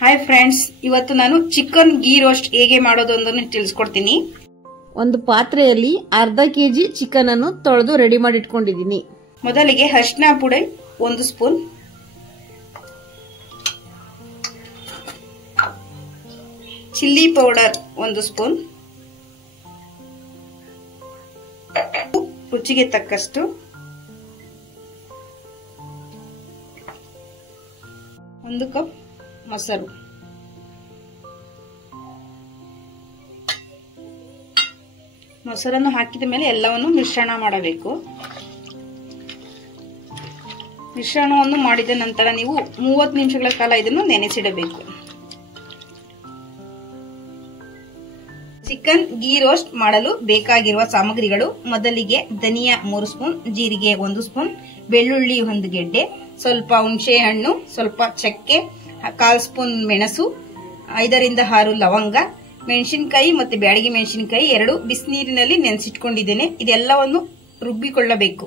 Hi friends, ಇವತ್ತು ನಾನು chicken ghee roast ಹೇಗೆ ಮಾಡೋದು ಅಂತ ತಿಳಿಸ್ಕೊಡ್ತೀನಿ. ಒಂದು ಪಾತ್ರೆಯಲ್ಲಿ ಅರ್ಧ ಕೆಜಿ ಚಿಕನ್ ಅನ್ನು ತೊಳೆದು ರೆಡಿ ಮಾಡಿ ಇಟ್ಕೊಂಡಿದ್ದೀನಿ. ಮೊದಲಿಗೆ ಅರಿಶಿನ ಪುಡಿ 1 ಸ್ಪೂನ್, ಚಿಲ್ಲಿ ಪೌಡರ್ 1 ಸ್ಪೂನ್, ರುಚಿಗೆ ತಕ್ಕಷ್ಟು, ಒಂದು ಕಪ್ ಮೊಸರು, ಮೊಸರನ್ನು ಹಾಕಿದ ಮೇಲೆ ಎಲ್ಲವನ್ನು ಮಿಶ್ರಣ ಮಾಡಬೇಕು. ಮಿಶ್ರಣವನ್ನು ಮಾಡಿದ ನಂತರ ನೀವು 30 ನಿಮಿಷಗಳ ಕಾಲ ಇದನ್ನು ನೆನೆಸಿಡಬೇಕು. ಚಿಕನ್ ಗೀ ರೋಸ್ಟ್ ಮಾಡಲು ಬೇಕಾಗಿರುವ ಸಾಮಗ್ರಿಗಳು: ಮೊದಲಿಗೆ ಧನಿಯಾ 3 ಸ್ಪೂನ್, ಜೀರಿಗೆ 1 ಸ್ಪೂನ್, ಬೆಳ್ಳುಳ್ಳಿ 1 ಗೆಡ್ಡೆ, ಸ್ವಲ್ಪ ಹುಣಸೆ ಹಣ್ಣು, ಸ್ವಲ್ಪ ಚಕ್ಕೆ, 1/4 ಸ್ಪೂನ್ ಮೆಣಸು, 5 ರಿಂದ 6 ಲವಂಗ, ಮೆಣಸಿನಕಾಯಿ ಮತ್ತು ಬ್ಯಾಡಗಿ ಮೆಣಸಿನಕಾಯಿ 2 ಬಿಸಿನೀರಿನಲ್ಲಿ ನೆನೆಸಿಟ್ಕೊಂಡಿದ್ದೇನೆ. ಇದೆಲ್ಲವನ್ನು ರುಬ್ಬಿಕೊಳ್ಳಬೇಕು.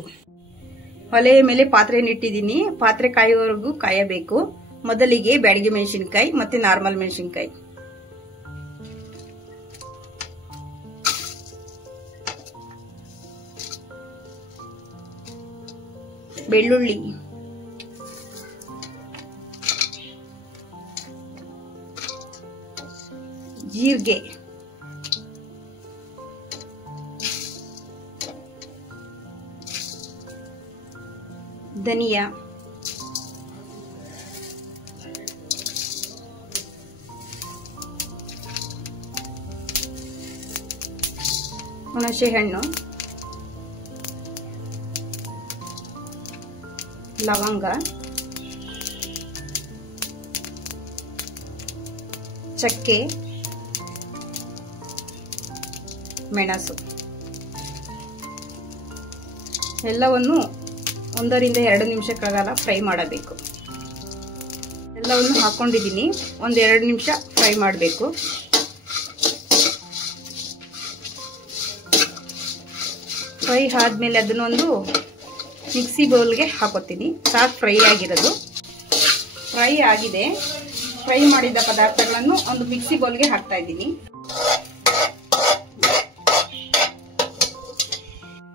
ಒಲೆಯ ಮೇಲೆ ಪಾತ್ರೆಯನ್ನು ಇಟ್ಟಿದ್ದೀನಿ. ಪಾತ್ರೆ ಕಾಯುವವರೆಗೂ ಕಾಯಬೇಕು. ಮೊದಲಿಗೆ ಬ್ಯಾಡಗಿ ಮೆಣಸಿನಕಾಯಿ ಮತ್ತೆ ನಾರ್ಮಲ್ ಮೆಣಸಿನಕಾಯಿ, ಬೆಳ್ಳುಳ್ಳಿ, ಜೀರಿಗೆ, ಧನಿಯಾ, ಹುಣಸೆ ಹಣ್ಣು, ಲವಂಗ, ಚಕ್ಕೆ, ಮೆಣಸು ಎಲ್ಲವನ್ನು 1 ರಿಂದ 2 ನಿಮಿಷಗಳ ಕಾಲ ಫ್ರೈ ಮಾಡಬೇಕು. ಎಲ್ಲವನ್ನು ಹಾಕೊಂಡಿದ್ದೀನಿ. 1-2 ನಿಮಿಷ ಫ್ರೈ ಮಾಡಬೇಕು. ಫ್ರೈ ಆದ್ಮೇಲೆ ಅದನ್ನೊಂದು ಮಿಕ್ಸಿ ಬೌಲ್ಗೆ ಹಾಕೋತೀನಿ. ಸಾಕು ಫ್ರೈ ಆಗಿರೋದು. ಫ್ರೈ ಆಗಿದೆ. ಫ್ರೈ ಮಾಡಿದ ಪದಾರ್ಥಗಳನ್ನು ಒಂದು ಮಿಕ್ಸಿ ಬೌಲ್ಗೆ ಹಾಕ್ತಾ ಇದ್ದೀನಿ.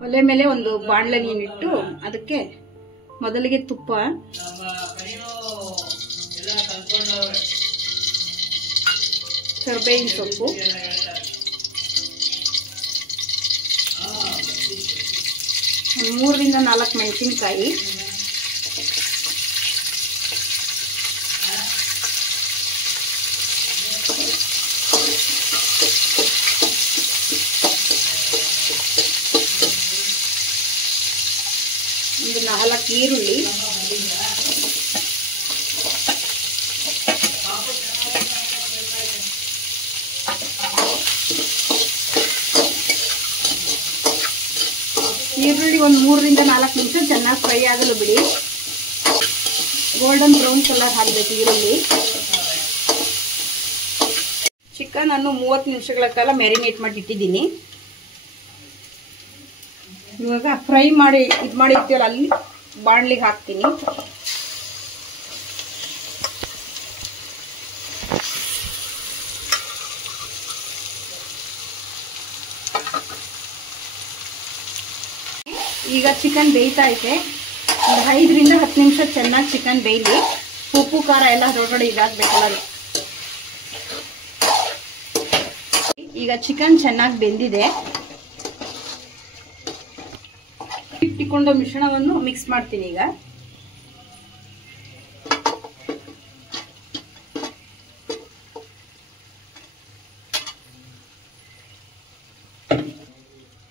ಒಲೆ ಮೇಲೆ ಒಂದು ಬಾಣಲೆಯನ್ನಿಟ್ಟು ಅದಕ್ಕೆ ಮೊದಲಿಗೆ ತುಪ್ಪ, ಕರಿಬೇವಿನ ಸೊಪ್ಪು, ಒಂದು 3 ರಿಂದ 4 ಮೆಣಸಿನಕಾಯಿ, ಒಂದು 4 ಈರುಳ್ಳಿ, ಈರುಳ್ಳಿ ಒಂದು 3 ರಿಂದ 4 ನಿಮಿಷ ಚೆನ್ನಾಗಿ ಫ್ರೈ ಆಗಲು ಬಿಡಿ. ಗೋಲ್ಡನ್ ಬ್ರೌನ್ ಕಲರ್ ಹಾಕಬೇಕು ಈರುಳ್ಳಿ. ಚಿಕನ್ ಅನ್ನು 30 ನಿಮಿಷಗಳ ಕಾಲ ಮ್ಯಾರಿನೇಟ್ ಮಾಡಿ ಇಟ್ಟಿದ್ದೀನಿ. ಇವಾಗ ಫ್ರೈ ಮಾಡಿ ಮಾಡಿರ್ತೀವಲ್ಲ ಅಲ್ಲಿ ಬಾಣಲಿಗೆ ಹಾಕ್ತೀನಿ. ಈಗ ಚಿಕನ್ ಬೇಯ್ತಾ ಐತೆ. ಒಂದು 5 ರಿಂದ 10 ನಿಮಿಷ ಚೆನ್ನಾಗಿ ಚಿಕನ್ ಬೇಯಲಿ. ಉಪ್ಪು ಖಾರ ಎಲ್ಲ ಹೊರಗಡೆ ಇದಾಗಬೇಕಲ್ಲ. ಈಗ ಚಿಕನ್ ಚೆನ್ನಾಗಿ ಬೆಂದಿದೆ. ಇಟ್ಟುಕೊಂಡ ಮಿಶ್ರಣವನ್ನು ಮಿಕ್ಸ್ ಮಾಡ್ತೀನಿ. ಈಗ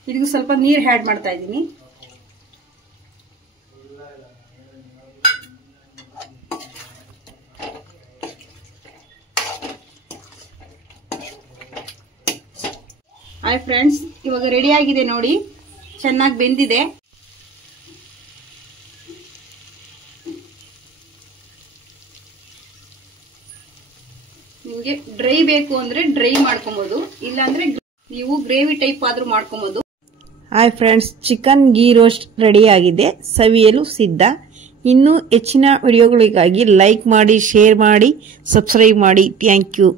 ಇದಕ್ಕೆ ಸ್ವಲ್ಪ ನೀರು ಆಡ್ ಮಾಡ್ತಾ ಇದ್ದೀನಿ. ಹಾಯ್ ಫ್ರೆಂಡ್ಸ್, ಇವಾಗ ರೆಡಿ ಆಗಿದೆ ನೋಡಿ. ಚೆನ್ನಾಗಿ ಬೆಂದಿದೆ. ನಿಮಗೆ ಡ್ರೈ ಬೇಕು ಅಂದ್ರೆ ಡ್ರೈ ಮಾಡ್ಕೊಬಹುದು, ಇಲ್ಲಾಂದ್ರೆ ನೀವು ಗ್ರೇವಿ ಟೈಪ್ ಆದ್ರೂ ಮಾಡ್ಕೊಬಹುದು. Hi friends, chicken ghee roast ready ಆಗಿದೆ. ಸವಿಯಲು ಸಿದ್ಧ. ಇನ್ನೂ ಹೆಚ್ಚಿನ ವಿಡಿಯೋಗಳಿಗಾಗಿ ಲೈಕ್ ಮಾಡಿ, ಶೇರ್ ಮಾಡಿ, ಸಬ್ಸ್ಕ್ರೈಬ್ ಮಾಡಿ. Thank you.